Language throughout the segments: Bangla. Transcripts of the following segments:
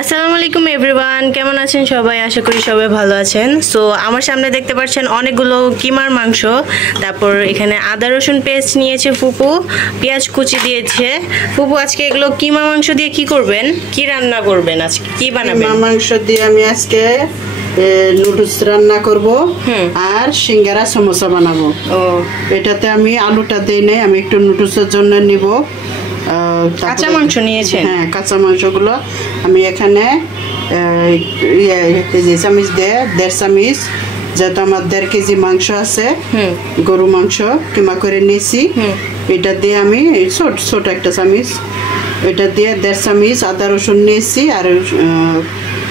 আসসালামু আলাইকুম এভরিওয়ান, কেমন আছেন সবাই? আশা করি সবাই ভালো আছেন। সো আমার সামনে দেখতে পাচ্ছেন অনেকগুলো কিমার মাংস। তারপর এখানে আদা রসুন পেস্ট নিয়েছে ফুপু, পেঁয়াজ কুচি দিয়েছে ফুপু। আজকে এগুলো কিমা মাংস দিয়ে কি করবেন, কি রান্না করবেন, আজকে কি বানাবেন? কিমা মাংস দিয়ে আমি আজকে নুডলস রান্না করব আর সিঙ্গারা সমোসা বানাবো। এটাতে আমি আলুটা দিই নাই, আমি একটু নুডলসের জন্য নিব। কাঁচা মাংস নিয়েছেন? হ্যাঁ, কাঁচা মাংসগুলো আমি এখানে চামিচ দিয়ে 1.5 চামিচ, যেহেতু আমার 1.5 কেজি মাংস আছে, গরু মাংস কিমা করে নিয়েছি। এটা দিয়ে আমি ছোট একটা চামিচ, এটা দিয়ে 1.5 চামিচ আদা রসুন নিয়েছি। আর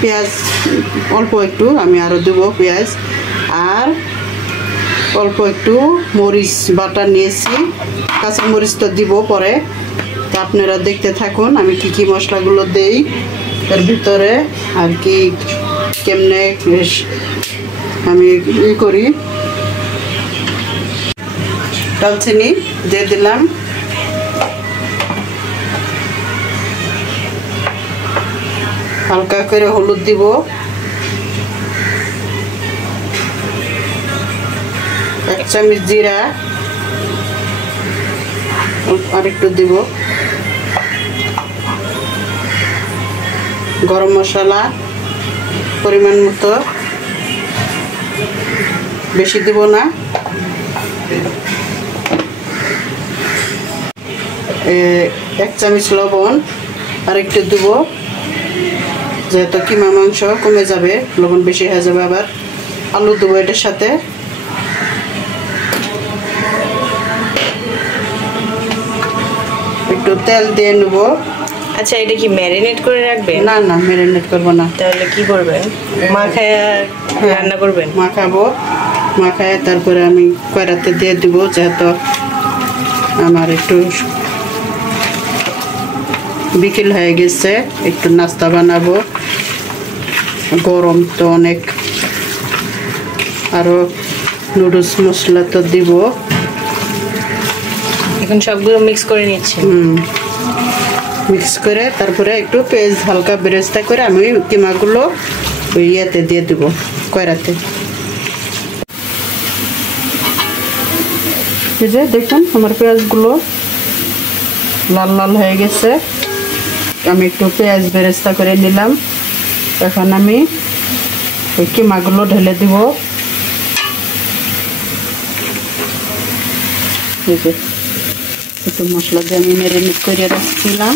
পেঁয়াজ অল্প একটু আমি আরও দেবো পেঁয়াজ, আর অল্প একটু মরিচ বাটা নিয়েছি। কাঁচা মরিচ তো দিব পরে, তো আপনারা দেখতে থাকুন আমি কি কি মশলাগুলো দেই এর ভিতরে আর কি কেমনে আমি করি। দালচিনি দিয়ে দিলাম, হালকা করে হলুদ দিব, 1 চামচ জিরা আরেকটু দিব, গরম মশলা পরিমাণ মতো, বেশি দিব না। 1 চামচ লবণ আরেকটু দিব, যেহেতু কিমা মাংস কমে যাবে, লবণ বেশি হয়ে যাবে। আবার আলু দেবো এটার সাথে, একটু তেল দিয়ে নেব। আচ্ছা, এটা কি ম্যারিনেট করে রাখবেন? না না, ম্যারিনেট করবো না। তাহলে কি করবেন? মাখায় রান্না করবেন? মাখাবো, মাখায় তারপরে আমি কড়াইতে দিয়ে দিব, যেহেতু আমার একটু বিকেল হয়ে গেছে, একটু নাস্তা বানাবো, গরম তো অনেক। আরো নুডলস মশলা তো দিব। এখন সবগুলো মিক্স করে নিচ্ছি। মিক্স করে তারপরে একটু পেঁয়াজ হালকা বেরেস্তা করে আমি কিমাগুলো ওই ইয়েতে দিয়ে দিব, কড়াইতে। এই যে দেখুন আমার পেঁয়াজগুলো লাল লাল হয়ে গেছে, আমি একটু পেঁয়াজ বেরেস্তা করে নিলাম। এখন আমি ওই কিমাগুলো ঢেলে দিব। এই যে একটু মশলা দিয়ে আমি ম্যারিনেট করে রাখছিলাম।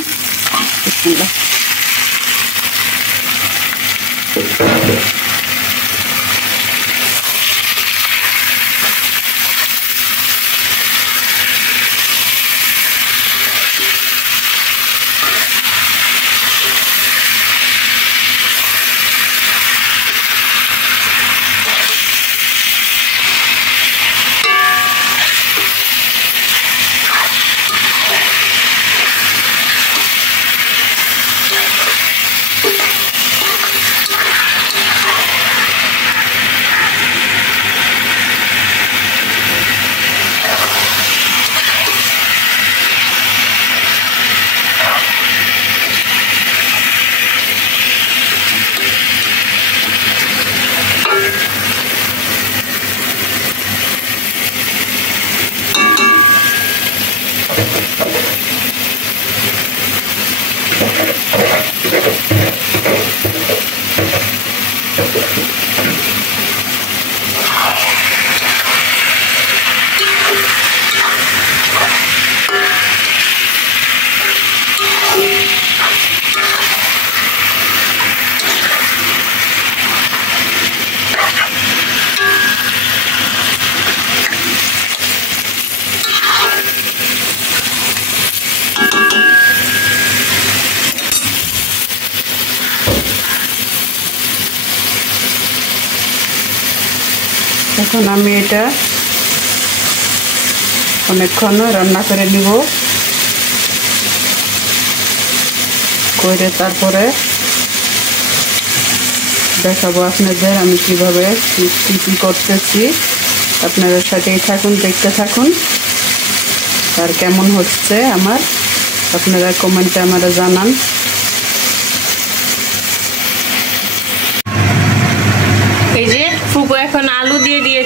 এখন আমি এটা অনেকক্ষণ রান্না করে নিব, করে তারপরে দেখাবো আপনাদের আমি কিভাবে কি করতেছি। আপনাদের সাথেই থাকুন, দেখতে থাকুন। আর কেমন হচ্ছে আমার, আপনারা কমেন্টে আমারা জানান।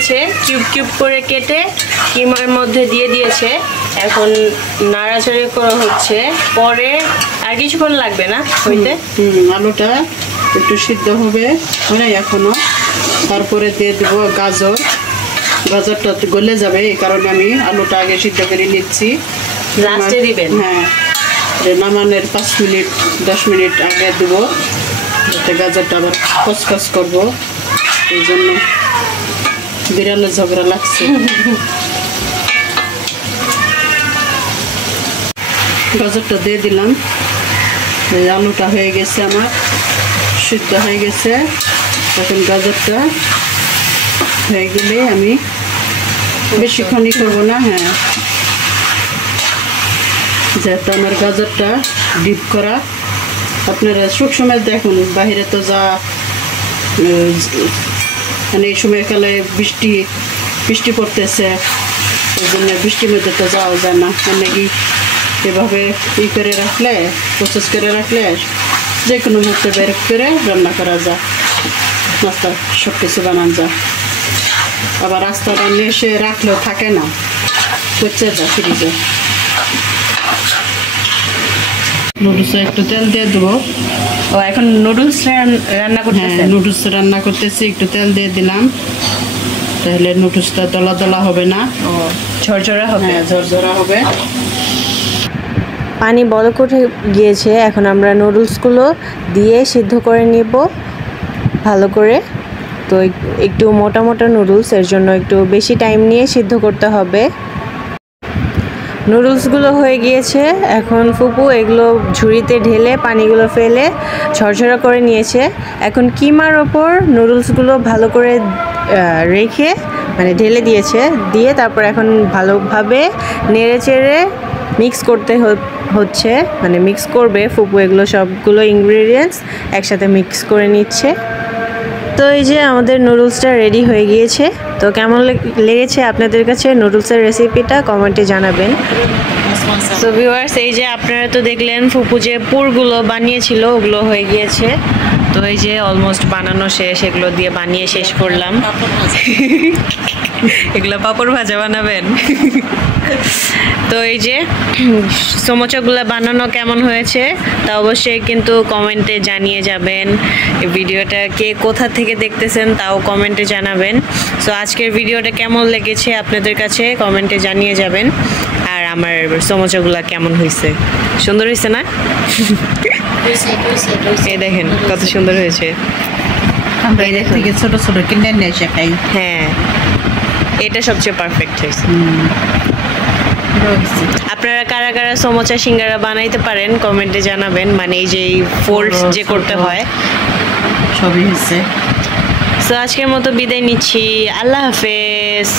নিয়েছে, কিউব কিউব করে কেটে কিমার মধ্যে দিয়ে দিয়েছে। এখন নাড়াচাড়ি করা হচ্ছে, পরে আর কিছুক্ষণ লাগবে না হইতে? আলুটা একটু সিদ্ধ হবে মানে এখনো, তারপরে দিয়ে দেবো গাজর। গাজরটা গলে যাবে, এই কারণে আমি আলুটা আগে সিদ্ধ করে নিচ্ছি। লাস্টে দিবেন? হ্যাঁ, নামানোর 5 মিনিট 10 মিনিট আগে দেবো, যাতে গাজরটা আবার কচকচ করবো, এই জন্য বিরিয়ানি ঝগড়া লাগছে। গাজরটা দিয়ে দিলাম, এই আলুটা হয়ে গেছে আমার, সিদ্ধ হয়ে গেছে। এখন গাজরটা হয়ে গেলে আমি বেশিক্ষণই করবো না। হ্যাঁ, যেহেতু আমার গাজরটা ডিপ করা, আপনারা সবসময় দেখুন বাইরে তো যা মানে এই সময়কালে বৃষ্টি পড়তেছে, ওই জন্য বৃষ্টির মধ্যে তো যাওয়া যায় না। মানে কি এভাবে করে রাখলে, প্রসেস করে রাখলে যে কোনো মুহূর্তে বের করে রান্না করা যায়, নাস্তা সব কিছু বানানো যায়। আবার রাস্তাটা নিয়ে এসে রাখলেও থাকে না, পচে যায় ফ্রিজে। নুডলসে একটু তেল দিয়ে দেবো। ও এখন নুডলস রান্না করতেছেন? হ্যাঁ, নুডলস রান্না করতেছি, একটু তেল দিয়ে দিলাম, তাহলে নুডলসটা দলা দলা হবে না, ও ঝরঝরা হবে। হ্যাঁ ঝরঝরা হবে। পানি বলক উঠে গিয়েছে, এখন আমরা নুডলসগুলো দিয়ে সিদ্ধ করে নিব ভালো করে। তো একটু মোটা মোটা নুডলস, এর জন্য একটু বেশি টাইম নিয়ে সিদ্ধ করতে হবে। নুডলসগুলো হয়ে গিয়েছে, এখন ফুপু এগুলো ঝুড়িতে ঢেলে পানিগুলো ফেলে ঝরঝরা করে নিয়েছে। এখন কিমার ওপর নুডলসগুলো ভালো করে রেখে মানে ঢেলে দিয়েছে, দিয়ে তারপর এখন ভালোভাবে নেড়ে চেড়ে মিক্স করতে হচ্ছে, মানে মিক্স করবে ফুপু এগুলো সবগুলো ইনগ্রেডিয়েন্টস একসাথে মিক্স করে নিচ্ছে। তো এই যে আমাদের নুডলসটা রেডি হয়ে গিয়েছে। তো কেমন লেগেছে আপনাদের কাছে নুডলসের রেসিপিটা কমেন্টে জানাবেন। সো ভিউয়ার্স, এই যে আপনারা তো দেখলেন ফুপু যে পুরগুলো বানিয়েছিল ওগুলো হয়ে গিয়েছে। তো এই যে অলমোস্ট বানানো শেষ, এগুলো দিয়ে বানিয়ে শেষ করলাম। এগুলো পাপড় ভাজা বানাবেন? তো এই যে সমোসাগুলো বানানো কেমন হয়েছে তা অবশ্যই কিন্তু কমেন্টে জানিয়ে যাবেন। এই ভিডিওটা কে কোথা থেকে দেখতেছেন তাও কমেন্টে জানাবেন। সো আজকের ভিডিওটা কেমন লেগেছে আপনাদের কাছে কমেন্টে জানিয়ে যাবেন। আর আমার সমোসাগুলো কেমন হয়েছে, সুন্দর হয়েছে না? এই দেখেন কত সুন্দর হয়েছে। আমরা এর থেকে ছোট ছোট কিনে নিয়ে এসে খাই। হ্যাঁ, এটা সবচেয়ে পারফেক্ট হয়েছে। আপনারা কারা কারা সমোসা সিঙ্গারা বানাইতে পারেন কমেন্টে জানাবেন, মানে এই যে ফোল্ড যে করতে হয় সবই হয়েছে। সো আজকের মতো বিদায় নিচ্ছি, আল্লাহ হাফেজ।